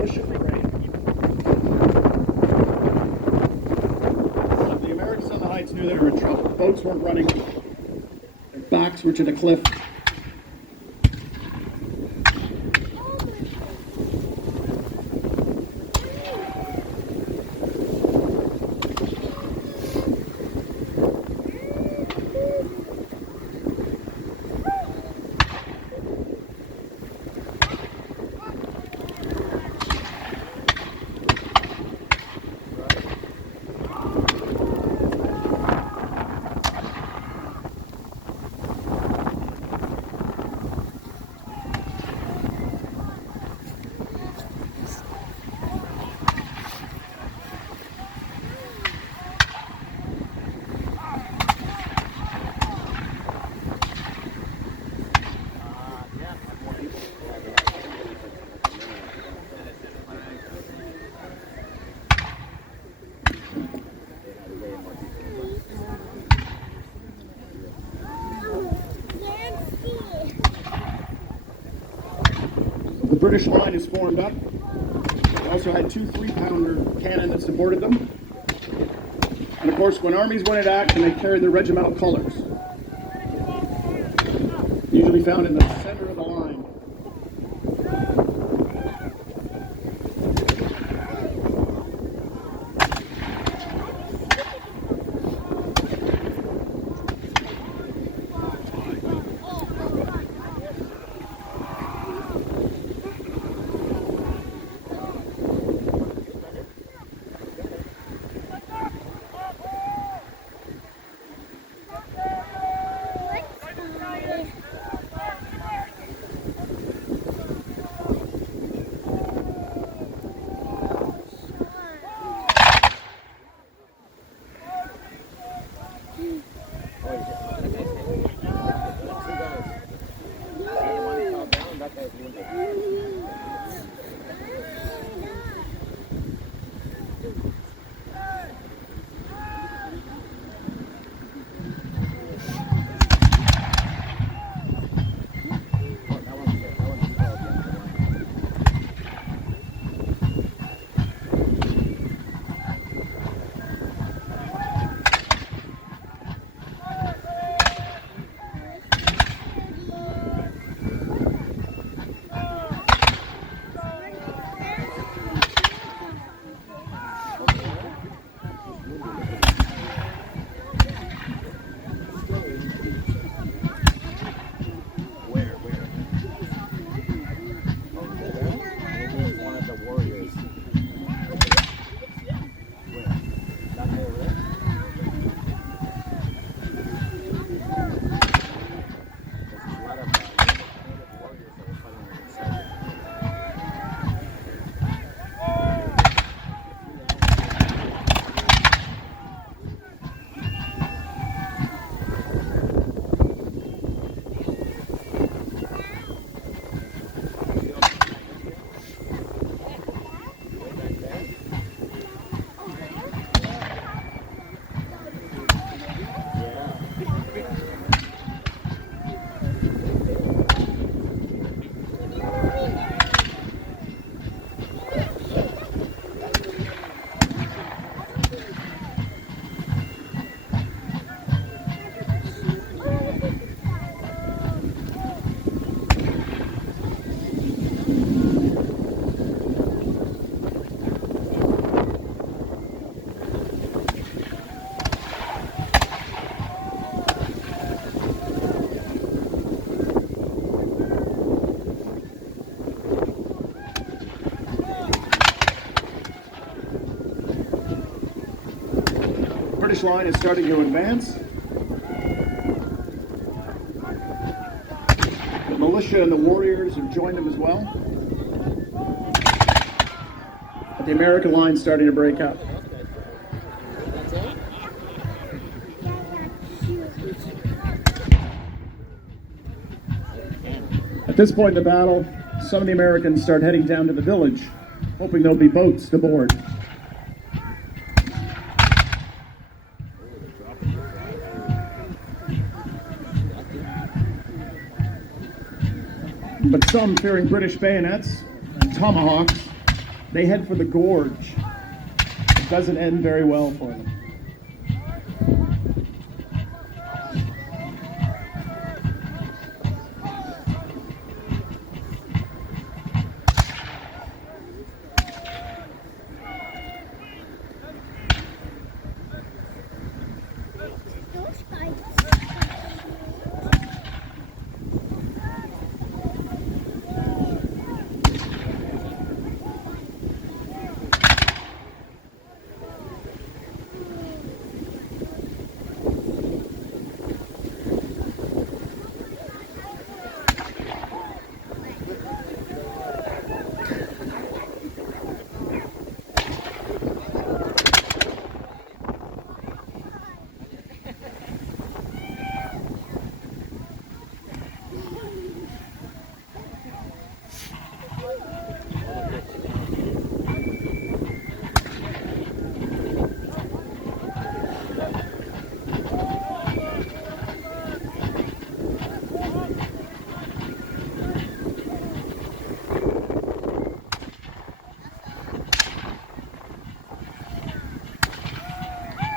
militia parade. The Americans on the heights knew they were in trouble. Boats weren't running. Their backs were to the cliff. The British line is formed up. They also had 2 3-pounder cannon that supported them. And of course, when armies went into action, they carried their regimental colors, usually found in the center of the line. British line is starting to advance. The militia and the warriors have joined them as well. But the American line is starting to break up. At this point in the battle, some of the Americans start heading down to the village, hoping there'll be boats to board. But some, fearing British bayonets and tomahawks, They head for the gorge. It doesn't end very well for them.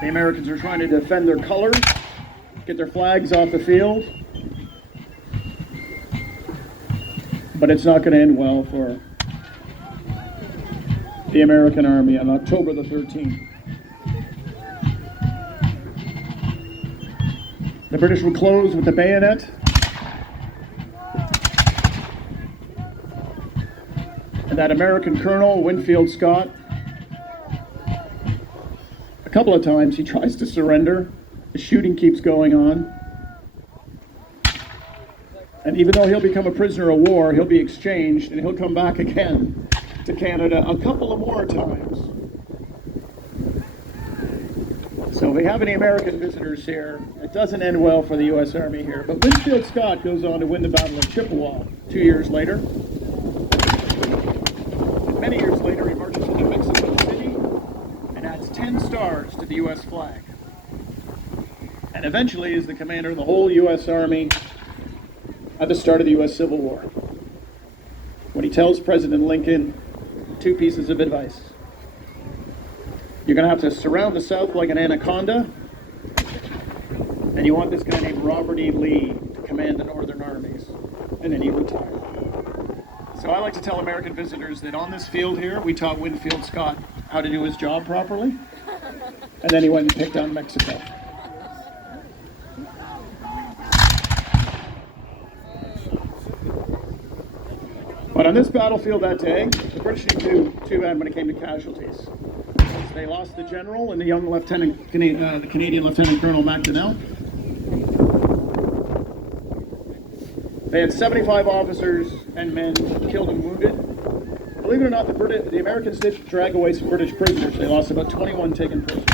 The Americans are trying to defend their colors, get their flags off the field, but it's not going to end well for the American Army on October the 13th. The British would close with the bayonet. And that American colonel, Winfield Scott, a couple of times he tries to surrender. The shooting keeps going on. And even though he'll become a prisoner of war, he'll be exchanged and he'll come back again to Canada a couple of more times. So if we have any American visitors here, it doesn't end well for the U.S. Army here. But Winfield Scott goes on to win the Battle of Chippewa 2 years later. Many years later, he marches into Mexico City and adds 10 stars to the U.S. flag. And eventually is the commander of the whole U.S. Army at the start of the U.S. Civil War, when he tells President Lincoln 2 pieces of advice. You're going to have to surround the South like an anaconda, and you want this guy named Robert E. Lee to command the Northern armies, and then he retired. So I like to tell American visitors that on this field here, we taught Winfield Scott how to do his job properly, and then he went and picked on Mexico. But on this battlefield that day, the British didn't do too bad when it came to casualties. They lost the general and the young lieutenant, the Canadian Lieutenant Colonel Macdonell. They had 75 officers and men killed and wounded. Believe it or not, the Americans did drag away some British prisoners. They lost about 21 taken prisoners.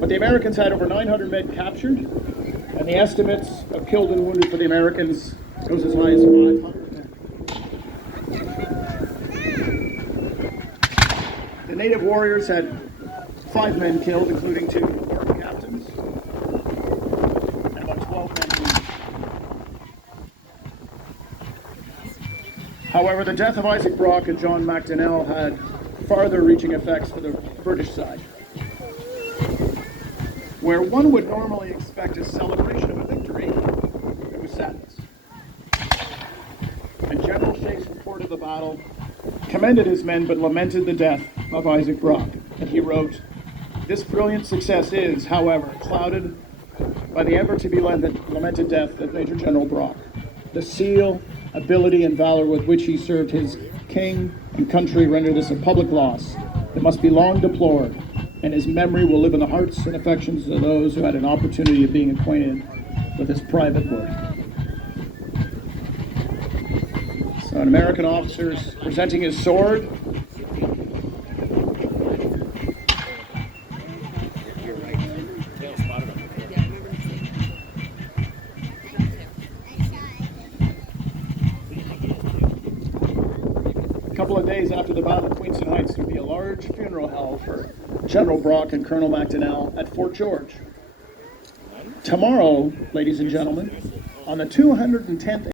But the Americans had over 900 men captured, and the estimates of killed and wounded for the Americans goes as high as 500. The native warriors had 5 men killed, including 2 war captains, and about 12 men wounded. However, the death of Isaac Brock and John Macdonell had farther-reaching effects for the British side. Where one would normally expect a celebration of a victory, it was sadness. And General Shays reported the battle, commended his men, but lamented the death of Isaac Brock. And he wrote, "This brilliant success is, however, clouded by the ever-to-be-lamented death of Major General Brock. The zeal, ability, and valor with which he served his king and country render this a public loss that must be long deplored, and his memory will live in the hearts and affections of those who had an opportunity of being acquainted with his private work." So an American officer is presenting his sword. A couple of days after the Battle of Queenston Heights, there will be a large funeral held for General Brock and Colonel Macdonell at Fort George. Tomorrow, ladies and gentlemen, on the 210th